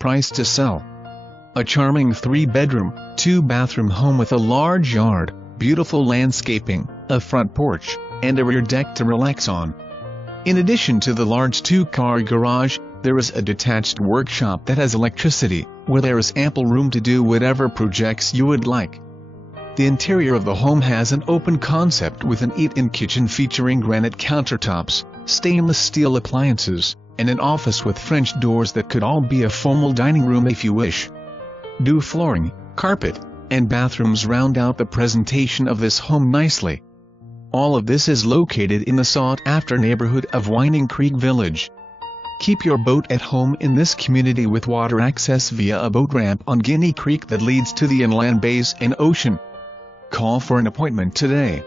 Price to sell. A charming 3-bedroom, 2-bathroom home with a large yard, beautiful landscaping, a front porch, and a rear deck to relax on. In addition to the large 2-car garage, there is a detached workshop that has electricity, where there is ample room to do whatever projects you would like. The interior of the home has an open concept with an eat-in kitchen featuring granite countertops, stainless steel appliances, and an office with French doors that could all be a formal dining room if you wish. New flooring, carpet, and bathrooms round out the presentation of this home nicely. All of this is located in the sought-after neighborhood of Guinea Creek Village. Keep your boat at home in this community with water access via a boat ramp on Guinea Creek that leads to the inland bays and ocean. Call for an appointment today.